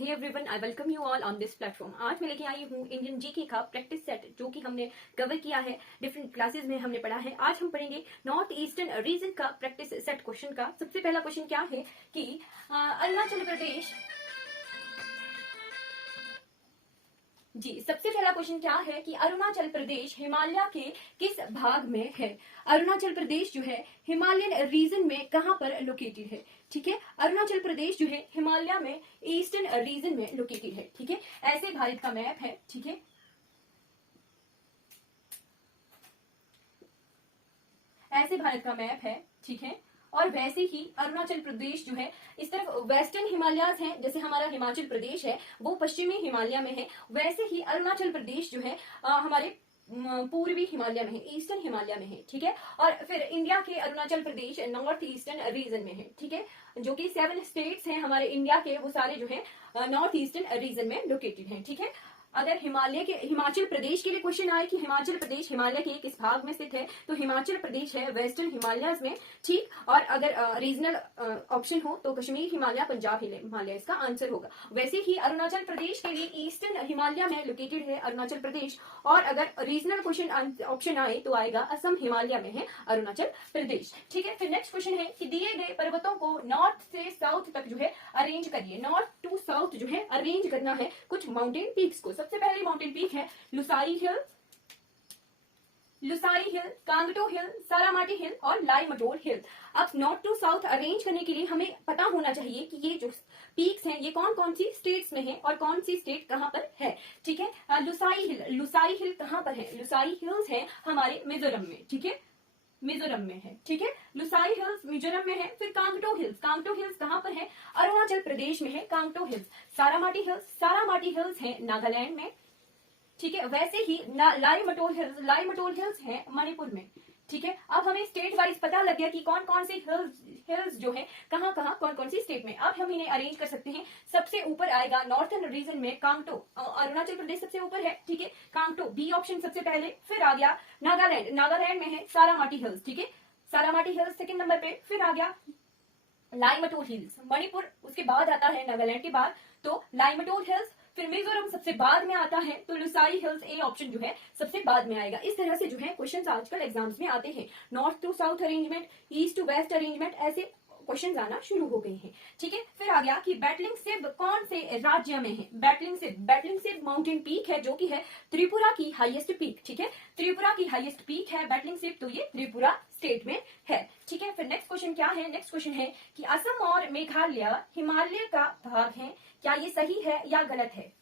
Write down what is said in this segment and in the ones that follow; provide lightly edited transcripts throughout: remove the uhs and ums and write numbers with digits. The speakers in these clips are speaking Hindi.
Hey everyone, I welcome you all on this platform. आज मैं लेके आई हूँ इंडियन जीके का प्रैक्टिस सेट, जो कि हमने कवर किया है, डिफरेंट क्लासेस में हमने पढ़ा है। आज हम पढ़ेंगे नॉर्थ ईस्टर्न रीजन का प्रैक्टिस सेट क्वेश्चन का। सबसे पहला क्वेश्चन क्या है कि अरुणाचल प्रदेश सबसे पहला क्वेश्चन क्या है कि अरुणाचल प्रदेश हिमालय के किस भाग में है। अरुणाचल प्रदेश जो है हिमालयन रीजन में कहां पर लोकेटेड है। ठीक है, अरुणाचल प्रदेश जो है हिमालय में ईस्टर्न रीजन में लोकेटेड है। ठीक है, ऐसे भारत का मैप है। ठीक है, ऐसे भारत का मैप है। ठीक है, और वैसे ही अरुणाचल प्रदेश जो है इस तरफ वेस्टर्न हिमालयाज हैं, जैसे हमारा हिमाचल प्रदेश है वो पश्चिमी हिमालय में है, वैसे ही अरुणाचल प्रदेश जो है हमारे पूर्वी हिमालय में है, ईस्टर्न हिमालय में है। ठीक है, और फिर इंडिया के Arunachal Pradesh north eastern region में है। ठीक है, जो कि 7 स्टेट्स हैं हमारे इंडिया के, वो सारे जो है नॉर्थ ईस्टर्न रीजन में लोकेटेड हैं। ठीक है, अगर हिमाचल प्रदेश के लिए क्वेश्चन आए कि हिमाचल प्रदेश हिमालय के किस भाग में स्थित है, तो हिमाचल प्रदेश है वेस्टर्न हिमालयस में। ठीक, और अगर रीजनल ऑप्शन हो तो कश्मीर हिमालय, पंजाब हिमालय इसका आंसर होगा। वैसे ही अरुणाचल प्रदेश के लिए ईस्टर्न हिमालय में लोकेटेड है अरुणाचल प्रदेश, और अगर रीजनल क्वेश्चन ऑप्शन आए तो आएगा असम हिमालय में है अरुणाचल प्रदेश। ठीक है, फिर नेक्स्ट क्वेश्चन है कि दिए गए पर्वतों को नॉर्थ से साउथ तक जो है अरेंज करिए। नॉर्थ टू साउथ जो है अरेंज करना है कुछ माउंटेन पीक्स को। सबसे पहली माउंटेन पीक है लुसारी हिल, कांगटो हिल, सारामाटी हिल और लाईमटोल हिल। अब नॉर्थ टू साउथ अरेंज करने के लिए हमें पता होना चाहिए कि ये जो पीक्स हैं ये कौन कौन सी स्टेट्स में है और कौन सी स्टेट कहां पर है। ठीक है, लुसारी हिल कहां पर है? लुसारी हिल्स है हमारे मिजोरम में। ठीक है, मिजोरम में है। ठीक है, लुसाई हिल्स मिजोरम में है। फिर कांगटो हिल्स कहां पर है? अरुणाचल प्रदेश में है कांगटो हिल्स। सारामाटी हिल्स है नागालैंड में। ठीक है, वैसे ही लाईमटोल हिल्स है मणिपुर में। ठीक है, अब हमें स्टेट वाइज पता लग गया कि कौन कौन सी हिल्स जो है कहां कहां कौन कौन सी स्टेट में। अब हम इन्हें अरेंज कर सकते हैं। सबसे ऊपर आएगा नॉर्थर्न रीजन में कांगटो, अरुणाचल प्रदेश सबसे ऊपर है। ठीक है, कांगटो बी ऑप्शन सबसे पहले। फिर आ गया नागालैंड में है सारामाटी हिल्स। ठीक है, सारामाटी हिल्स सेकंड नंबर पे। फिर आ गया लाईमटोल हिल्स मणिपुर, उसके बाद आता है नागालैंड के बाद तो लाईमटोल हिल्स। फिर मिजोरम सबसे बाद में आता है तो लुसाई हिल्स ए ऑप्शन जो है सबसे बाद में आएगा। इस तरह से जो है क्वेश्चंस आजकल एग्जाम्स में आते हैं। North to south arrangement, east to west arrangement, ऐसे क्वेश्चंस आना शुरू हो गए हैं। ठीक है, फिर आ गया कि बैटलिंग सिब कौन से राज्य में है? बैटलिंग सिब माउंटेन पीक है जो कि है त्रिपुरा की हाईएस्ट पीक। ठीक है, त्रिपुरा की हाईएस्ट पीक है बैटलिंग सिब, तो ये त्रिपुरा स्टेट में है। ठीक है, फिर नेक्स्ट क्वेश्चन क्या है? नेक्स्ट क्वेश्चन है कि असम और मेघालय हिमालय का भाग है, क्या ये सही है या गलत है?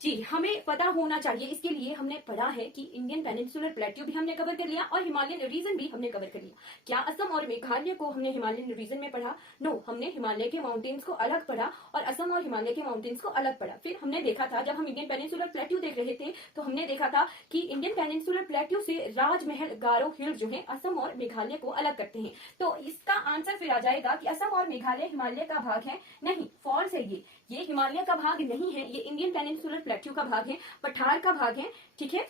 जी, हमें पता होना चाहिए। इसके लिए हमने पढ़ा है कि इंडियन पेनिनसुलर प्लेट्यू भी हमने कवर कर लिया और हिमालयन रीजन भी हमने कवर कर लिया। क्या असम और मेघालय को हमने हिमालयन रीजन में पढ़ा? नो, हमने हिमालय के माउंटेन्स को अलग पढ़ा और असम और हिमालय के माउंटेन्स को अलग पढ़ा। फिर हमने देखा था, जब हम इंडियन पेनिनसुलर प्लेट्यू देख रहे थे तो हमने देखा था कि इंडियन पेनिनसुलर प्लेट्यू से राजमहल, गारो हिल जो है असम और मेघालय को अलग करते हैं। तो इसका आंसर फिर आ जाएगा कि असम और मेघालय हिमालय का भाग है। नहीं, फॉल्स है। ये हिमालय का भाग नहीं है, ये इंडियन पेनिनसुलर प्लेट्यू का भाग है, पठार का भाग है। ठीक है,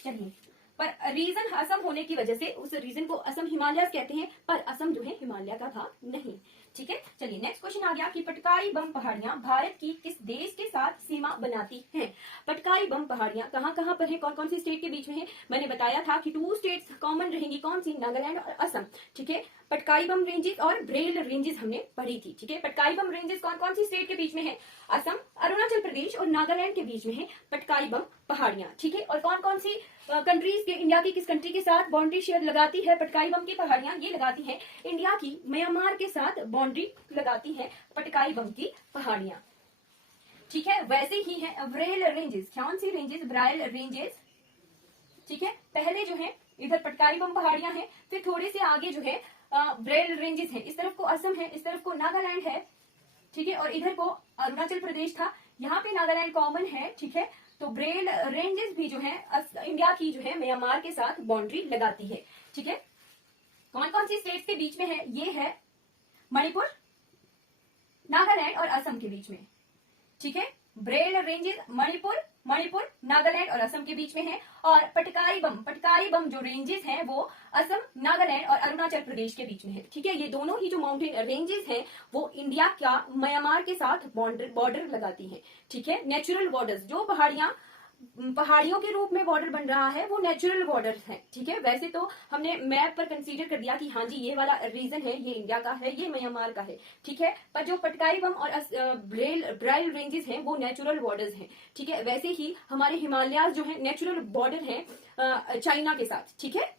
चलिए, पर रीजन असम होने की वजह से उस रीजन को असम हिमालय कहते हैं, पर असम जो है हिमालय का भाग नहीं। ठीक है, चलिए नेक्स्ट क्वेश्चन आ गया कि पटकाई बम पहाड़ियां भारत की किस देश के साथ सीमा बनाती हैं? पटकाई बम पहाड़ियां कहां कहां पर है, कौन कौन सी स्टेट के बीच में है? मैंने बताया था कि 2 स्टेट्स कॉमन रहेंगी, कौन सी? नागालैंड और असम। ठीक है, पटकाई बम रेंजेस और ब्रेल रेंजेस हमने पढ़ी थी। ठीक है, पटकाई बम रेंजेस कौन कौन सी स्टेट के बीच में है? असम, अरुणाचल प्रदेश और नागालैंड के बीच में है पटकाई बम पहाड़ियां। ठीक है, और कौन कौन सी कंट्रीज के, इंडिया की किस कंट्री के साथ बाउंड्री शेयर लगाती है पटकाई बम की पहाड़ियां? ये लगाती है इंडिया की म्यांमार के साथ बाउंड्री लगाती है पटकाई बम की पहाड़ियां। ठीक है, वैसे ही है ब्रेल रेंजेस। कौन सी रेंजेस? ब्रायल रेंजेस। ठीक है, पहले जो है इधर पटकाई बम पहाड़ियां हैं, फिर थोड़े से आगे जो है ब्रेल रेंजेस है। इस तरफ को असम है, इस तरफ को नागालैंड है। ठीक है, और इधर को अरुणाचल प्रदेश था, यहाँ पे नागालैंड कॉमन है। ठीक है, तो ब्रेल रेंजेस भी जो है इंडिया की जो है म्यांमार के साथ बाउंड्री लगाती है। ठीक है, कौन कौन सी स्टेट्स के बीच में है? ये है मणिपुर, नागालैंड और असम के बीच में। ठीक है, ब्रेल रेंजेस मणिपुर, मणिपुर, नागालैंड और असम के बीच में है। और पटकारी बम जो रेंजेस हैं वो असम, नागालैंड और अरुणाचल प्रदेश के बीच में है। ठीक है, ये दोनों ही जो माउंटेन रेंजेस हैं वो इंडिया का म्यांमार के साथ बॉर्डर लगाती हैं। ठीक है, नेचुरल बॉर्डर्स, जो पहाड़ियों के रूप में बॉर्डर बन रहा है वो नेचुरल बॉर्डर्स हैं। ठीक है, वैसे तो हमने मैप पर कंसीडर कर दिया कि हाँ जी ये वाला रीजन है, ये इंडिया का है, ये म्यांमार का है। ठीक है, पर जो पटकाई बम और ब्राइल रेंजेस हैं वो नेचुरल बॉर्डर्स हैं। ठीक है, वैसे ही हमारे हिमालयाज जो है नेचुरल बॉर्डर है चाइना के साथ। ठीक है,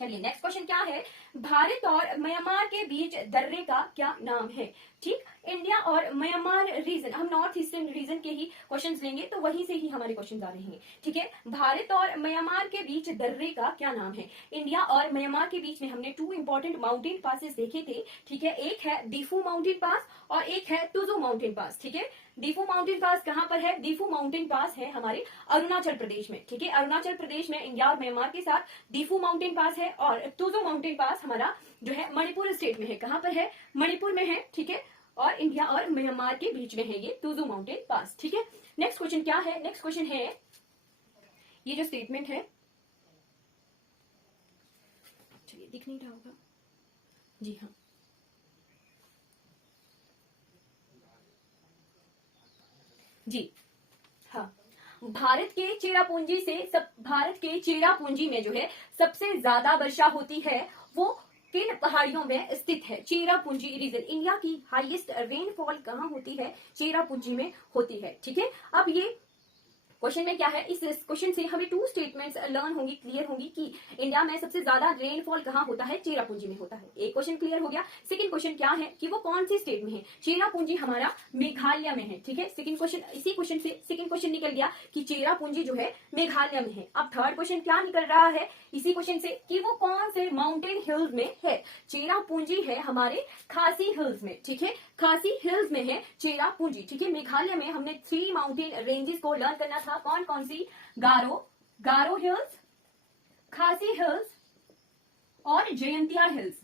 चलिए नेक्स्ट क्वेश्चन क्या है, भारत और म्यांमार के बीच दर्रे का क्या नाम है। ठीक, इंडिया और म्यांमार रीजन, हम नॉर्थ ईस्टर्न रीजन के ही क्वेश्चंस लेंगे तो वहीं से ही हमारे क्वेश्चन आ रहे हैं। ठीक है, भारत और म्यांमार के बीच दर्रे का क्या नाम है। इंडिया और म्यांमार के बीच में हमने 2 इंपॉर्टेंट माउंटेन पासेस देखे थे। ठीक है, एक है दीफू माउंटेन पास और एक है तुजो माउंटेन पास। ठीक है, दीफू माउंटेन पास कहां पर है, दीफू माउंटेन पास है हमारे अरुणाचल प्रदेश में। ठीक है, अरुणाचल प्रदेश में इंडिया और म्यांमार के साथ दीफू माउंटेन पास है और तुजो माउंटेन पास हमारा जो है मणिपुर स्टेट में है। कहां पर है, मणिपुर में है। ठीक है, और इंडिया और म्यांमार के बीच में है ये तुजू माउंटेन पास। ठीक है, नेक्स्ट क्वेश्चन क्या है, नेक्स्ट क्वेश्चन है ये जो स्टेटमेंट है, चलिए दिख नहीं रहा होगा, जी हाँ, जी हाँ, भारत के चेरापूंजी में जो है सबसे ज्यादा वर्षा होती है वो किन पहाड़ियों में स्थित है। चेरापूंजी रीजन, इंडिया की हाईएस्ट रेनफॉल कहाँ होती है, चेरापूंजी में होती है। ठीक है, अब ये क्वेश्चन में क्या है, इस क्वेश्चन से हमें 2 स्टेटमेंट्स लर्न होंगी, क्लियर होंगी कि इंडिया में सबसे ज्यादा रेनफॉल कहाँ होता है, चेरापूंजी में होता है। एक क्वेश्चन क्लियर हो गया। सेकंड क्वेश्चन क्या है कि वो कौन सी स्टेट में है, चेरापूंजी हमारा मेघालय में है। ठीक है, सेकंड क्वेश्चन, इसी क्वेश्चन से सेकंड क्वेश्चन निकल गया कि चेरापूंजी जो है मेघालय में है। अब थर्ड क्वेश्चन क्या निकल रहा है इसी क्वेश्चन से कि वो कौन से माउंटेन हिल्स में है। चेरापूंजी है हमारे खासी हिल्स में। ठीक है, खासी हिल्स में है चेरापूंजी। ठीक है, मेघालय में हमने 3 माउंटेन रेंजेस को लर्न करना था, कौन कौन सी, गारो हिल्स, खासी हिल्स और जयंतिया हिल्स।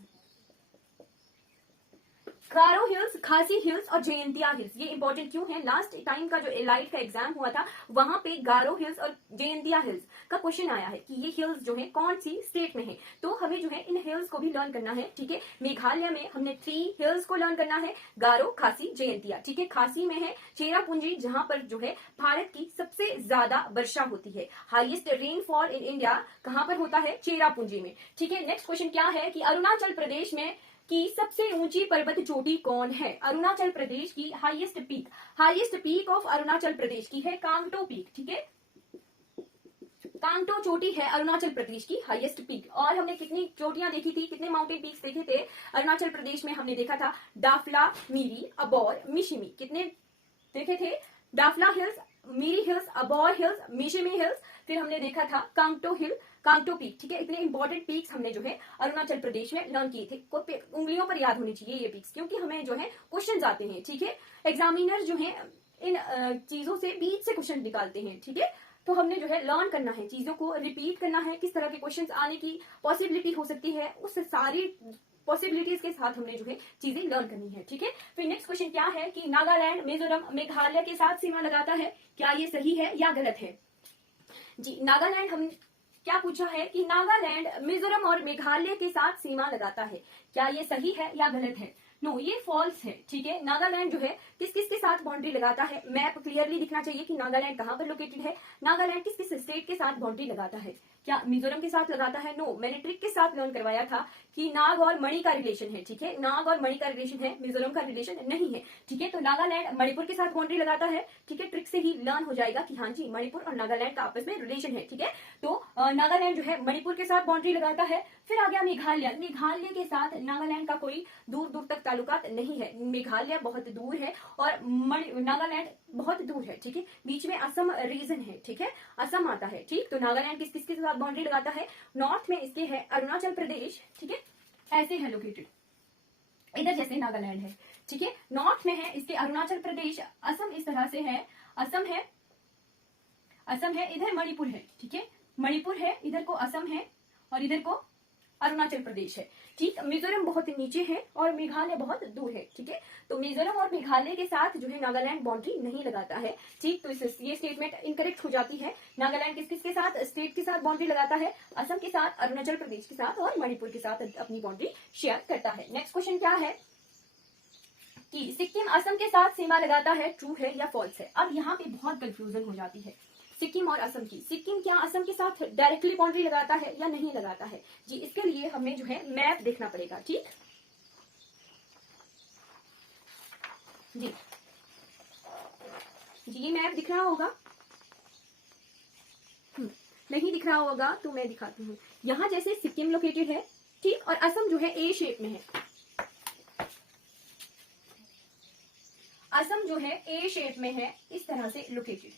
गारो हिल्स, खासी हिल्स और जयंतिया हिल्स, ये इंपॉर्टेंट क्यों है, लास्ट टाइम का जो एलाइट का एग्जाम हुआ था वहां पे गारो हिल्स और जयंतिया हिल्स का क्वेश्चन आया है कि ये हिल्स जो है कौन सी स्टेट में है। तो हमें जो है इन हिल्स को भी लर्न करना है। ठीक है, मेघालय में हमने 3 हिल्स को लर्न करना है, गारो, खासी, जयंतिया। ठीक है, खासी में है चेरापूंजी जहां पर जो है भारत की सबसे ज्यादा वर्षा होती है, हाईएस्ट रेनफॉल इन इंडिया कहां पर होता है, चेरापूंजी में। ठीक है, नेक्स्ट क्वेश्चन क्या है कि अरुणाचल प्रदेश में की सबसे ऊंची पर्वत चोटी कौन है। अरुणाचल प्रदेश की highest peak of Arunachal Pradesh की है कांगटो पीक। ठीक है, कांगटो चोटी है अरुणाचल प्रदेश की हाईएस्ट पीक। और हमने कितनी चोटियां देखी थी, कितने माउंटेन पीक्स देखे थे अरुणाचल प्रदेश में, हमने देखा था डाफला, मीरी, अबोर, मिशिमी। कितने देखे थे, Dafla hills, Miri hills, Abor hills, Mishmi hills, फिर हमने देखा था कांगटो हिल, कांगटो पीक। ठीक है, इतने इंपॉर्टेंट पीक्स हमने जो है अरुणाचल प्रदेश में लर्न किए थे। उंगलियों पर याद होनी चाहिए ये पीक्स, क्योंकि हमें जो है क्वेश्चन आते हैं। ठीक है, एग्जामिनर जो है इन चीजों से बीच से क्वेश्चन निकालते हैं। ठीक है, तो हमने जो है लर्न करना है, चीजों को रिपीट करना है, किस तरह के क्वेश्चंस आने की पॉसिबिलिटी हो सकती है, उस सारी पॉसिबिलिटीज के साथ हमने जो है चीजें लर्न करनी है। ठीक है, फिर नेक्स्ट क्वेश्चन क्या है कि नागालैंड, मिजोरम, मेघालय के साथ सीमा लगाता है, क्या ये सही है या गलत है। जी, नागालैंड, हम क्या पूछा है कि नागालैंड, मिजोरम और मेघालय के साथ सीमा लगाता है, क्या ये सही है या गलत है। नो, ये फॉल्स है। ठीक है, नागालैंड जो है किस किस के साथ बाउंड्री लगाता है, मैप क्लियरली दिखना चाहिए कि नागालैंड कहां पर लोकेटेड है, नागालैंड किस किस स्टेट के साथ बाउंड्री लगाता है, क्या मिजोरम के साथ लगाता है। नो, मैंने ट्रिक के साथ लर्न करवाया था कि नाग और मणि का रिलेशन है। ठीक है, नाग और मणि का रिलेशन है, मिजोरम का रिलेशन नहीं है। ठीक है, तो नागालैंड मणिपुर के साथ बाउंड्री लगाता है। ठीक है, ट्रिक से ही लर्न हो जाएगा कि हाँ जी मणिपुर और नागालैंड का आपस में रिलेशन है। ठीक है, तो नागालैंड जो है मणिपुर के साथ बाउंड्री लगाता है। फिर आ गया मेघालय, मेघालय के साथ नागालैंड का कोई दूर दूर तक ताल्लुकात नहीं है, मेघालय बहुत दूर है और नागालैंड बहुत दूर है। ठीक है, बीच में असम रीजन है। ठीक है, असम आता है। ठीक, तो नागालैंड किस किस के साथ बाउंड्री लगाता है, नॉर्थ में इसके है अरुणाचल प्रदेश। ठीक है, ऐसे है लोकेटेड, इधर जैसे नागालैंड है। ठीक है, नॉर्थ में है इसके अरुणाचल प्रदेश, असम इस तरह से है, असम है, इधर मणिपुर है। ठीक है, मणिपुर है, इधर को असम है और इधर को अरुणाचल प्रदेश है। ठीक, मिजोरम बहुत नीचे है और मेघालय बहुत दूर है। ठीक है, तो मिजोरम और मेघालय के साथ जो है नागालैंड बाउंड्री नहीं लगाता है। ठीक, तो ये स्टेटमेंट इनकरेक्ट हो जाती है। नागालैंड किस किस के साथ, स्टेट के साथ बाउंड्री लगाता है? असम के साथ, अरुणाचल प्रदेश के साथ और मणिपुर के साथ अपनी बाउंड्री शेयर करता है। नेक्स्ट क्वेश्चन क्या है कि सिक्किम असम के साथ सीमा लगाता है, ट्रू है या फॉल्स है? अब यहाँ पे बहुत कंफ्यूजन हो जाती है सिक्किम और असम की। सिक्किम क्या असम के साथ डायरेक्टली बाउंड्री लगाता है या नहीं लगाता है? जी, इसके लिए हमें जो है मैप देखना पड़ेगा। ठीक जी, ये मैप दिख रहा होगा, नहीं दिख रहा होगा तो मैं दिखाती हूँ। यहाँ जैसे सिक्किम लोकेटेड है, ठीक, और असम जो है ए शेप में है। असम जो है ए शेप में है, इस तरह से लोकेटेड,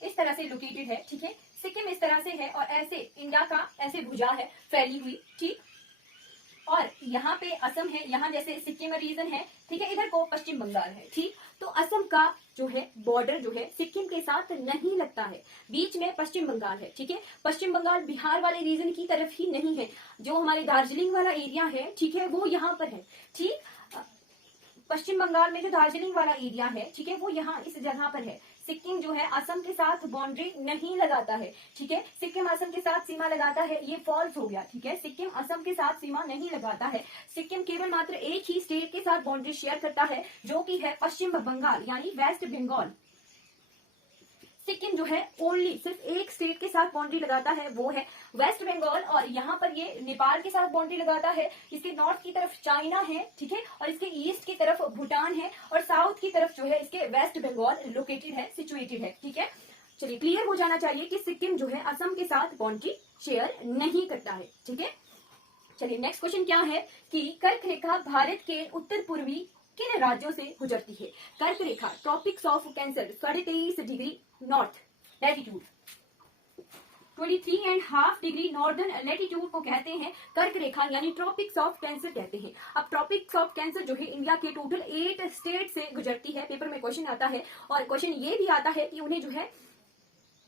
इस तरह से लोकेटेड है। ठीक है, सिक्किम इस तरह से है और ऐसे इंडिया का ऐसे भुजा है फैली हुई। ठीक, और यहाँ पे असम है, यहाँ जैसे सिक्किम रीजन है। ठीक है, इधर को पश्चिम बंगाल है। ठीक, तो असम का जो है बॉर्डर जो है सिक्किम के साथ नहीं लगता है, बीच में पश्चिम बंगाल है। ठीक है, पश्चिम बंगाल बिहार वाले रीजन की तरफ ही नहीं है, जो हमारे दार्जिलिंग वाला एरिया है, ठीक है, वो यहाँ पर है। ठीक, पश्चिम बंगाल में जो दार्जिलिंग वाला एरिया है, ठीक है, वो यहाँ इस जगह पर है। सिक्किम जो है असम के साथ बाउंड्री नहीं लगाता है। ठीक है, सिक्किम असम के साथ सीमा लगाता है, ये फॉल्स हो गया। ठीक है, सिक्किम असम के साथ सीमा नहीं लगाता है। सिक्किम केवल मात्र एक ही स्टेट के साथ बाउंड्री शेयर करता है, जो कि है पश्चिम बंगाल यानी वेस्ट बंगाल। सिक्किम जो है ओनली सिर्फ एक स्टेट के साथ बाउंड्री लगाता है, वो है वेस्ट बंगाल, और यहाँ पर ये नेपाल के साथ बाउंड्री लगाता है। इसके नॉर्थ की तरफ चाइना है, ठीक है, और इसके ईस्ट की तरफ भूटान है, और साउथ की तरफ जो है इसके वेस्ट बंगाल लोकेटेड है, सिचुएटेड है। ठीक है, चलिए क्लियर हो जाना चाहिए कि सिक्किम जो है असम के साथ बाउंड्री शेयर नहीं करता है। ठीक है, चलिए नेक्स्ट क्वेश्चन क्या है कि कर्क रेखा भारत के उत्तर पूर्वी किन राज्यों से गुजरती है? कर्क रेखा tropics of cancer 23.5 degree north latitude, 23.5 degree northern latitude को कहते हैं कर्क रेखा, यानी ट्रॉपिक्स ऑफ कैंसर कहते हैं। अब ट्रॉपिक्स ऑफ कैंसर जो है इंडिया के टोटल 8 स्टेट से गुजरती है। पेपर में क्वेश्चन आता है, और क्वेश्चन ये भी आता है कि उन्हें जो है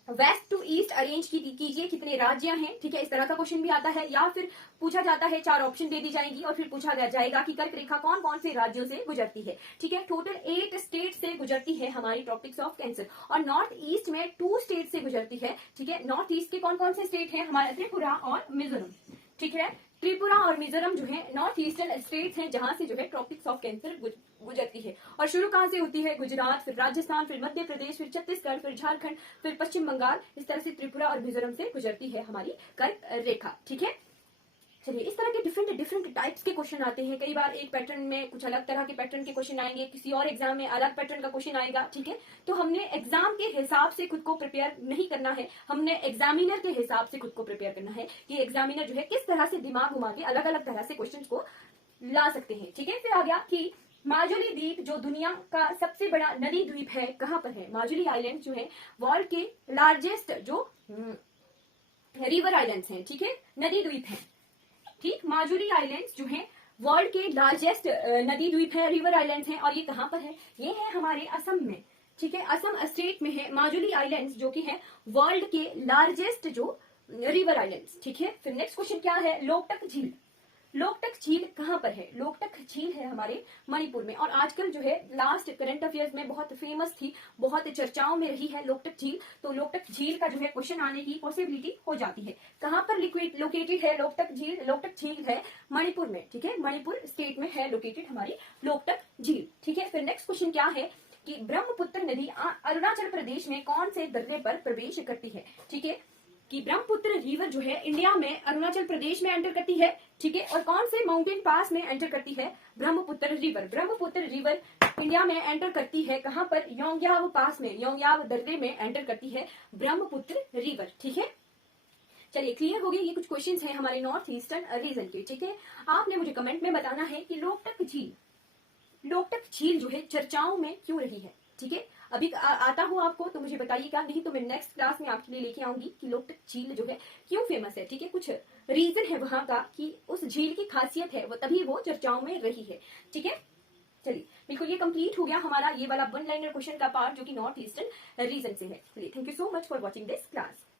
वेस्ट टू ईस्ट अरेंज कीजिए, कितने राज्य हैं। ठीक है, इस तरह का क्वेश्चन भी आता है, या फिर पूछा जाता है, 4 ऑप्शन दे दी जाएगी और फिर पूछा जाएगा कि कर्क रेखा कौन कौन से राज्यों से गुजरती है। ठीक है, टोटल 8 स्टेट से गुजरती है हमारी ट्रॉपिक्स ऑफ कैंसर, और नॉर्थ ईस्ट में 2 स्टेट से गुजरती है। ठीक है, नॉर्थ ईस्ट के कौन कौन से स्टेट हैं? हमारे त्रिपुरा और मिजोरम। ठीक है, त्रिपुरा और मिजोरम जो है नॉर्थ ईस्टर्न स्टेट्स हैं, जहां से जो है ट्रॉपिक्स ऑफ कैंसर गुजरती है। और शुरू कहां से होती है? गुजरात, फिर राजस्थान, फिर मध्य प्रदेश, फिर छत्तीसगढ़, फिर झारखंड, फिर पश्चिम बंगाल, इस तरह से त्रिपुरा और मिजोरम से गुजरती है हमारी कर्क रेखा। ठीक है, चलिए इस तरह के डिफरेंट टाइप्स के क्वेश्चन आते हैं। कई बार एक पैटर्न में कुछ अलग तरह के पैटर्न के क्वेश्चन आएंगे, किसी और एग्जाम में अलग पैटर्न का क्वेश्चन आएगा। ठीक है, तो हमने एग्जाम के हिसाब से खुद को प्रिपेयर नहीं करना है, हमने एग्जामिनर के हिसाब से खुद को प्रिपेयर करना है कि एग्जामिनर जो है किस तरह से दिमाग घुमा के अलग अलग तरह से क्वेश्चन को ला सकते हैं। ठीक है, फिर आ गया कि माजुली द्वीप जो दुनिया का सबसे बड़ा नदी द्वीप है, कहाँ पर है? माजुली आइलैंड जो है वर्ल्ड के लार्जेस्ट जो रिवर आइलैंड्स हैं, ठीक है, नदी द्वीप है। ठीक, माजुली आइलैंड्स जो है वर्ल्ड के लार्जेस्ट नदी द्वीप है, रिवर आइलैंड्स हैं, और ये कहाँ पर है? ये है हमारे असम में। ठीक है, असम स्टेट में है माजुली आइलैंड्स, जो कि है वर्ल्ड के लार्जेस्ट जो रिवर आइलैंड्स। ठीक है, फिर नेक्स्ट क्वेश्चन क्या है? लोकटक झील। लोकटक झील कहाँ पर है? लोकटक झील है हमारे मणिपुर में, और आजकल जो है लास्ट करंट अफेयर्स में बहुत फेमस थी, बहुत चर्चाओं में रही है लोकटक झील। तो लोकटक झील का जो है क्वेश्चन आने की पॉसिबिलिटी हो जाती है। कहाँ पर लोकेटेड है लोकटक झील? लोकटक झील है मणिपुर में। ठीक है, मणिपुर स्टेट में है लोकेटेड हमारी लोकटक झील। ठीक है, फिर नेक्स्ट क्वेश्चन क्या है कि ब्रह्मपुत्र नदी अरुणाचल प्रदेश में कौन से दर्रे पर प्रवेश करती है? ठीक है, कि ब्रह्मपुत्र रिवर जो है इंडिया में अरुणाचल प्रदेश में एंटर करती है। ठीक है, और कौन से माउंटेन पास में एंटर करती है? Brahmaputra river. Brahmaputra river India में एंटर करती है कहां पर? योंगयाव पास में, योंगयाव दर्रे में एंटर करती है ब्रह्मपुत्र रिवर। ठीक है, चलिए क्लियर हो गई। ये कुछ क्वेश्चंस हैं हमारे नॉर्थ ईस्टर्न रीजन के। ठीक है, आपने मुझे कमेंट में बताना है कि लोकटक झील जो है चर्चाओं में क्यों रही है। ठीक है, अभी आता हूँ आपको तो मुझे बताइएगा, नहीं तो मैं नेक्स्ट क्लास में आपके लिए लेके आऊंगी कि लोकटक झील जो है क्यों फेमस है। ठीक है, कुछ रीजन है वहां का कि उस झील की खासियत है, वो तभी वो चर्चाओं में रही है। ठीक है, चलिए बिल्कुल ये कंप्लीट हो गया हमारा ये वाला 1 लाइनर क्वेश्चन का पार्ट, जो कि नॉर्थ ईस्टर्न रीजन से है। चलिए, thank you so much for watching this class.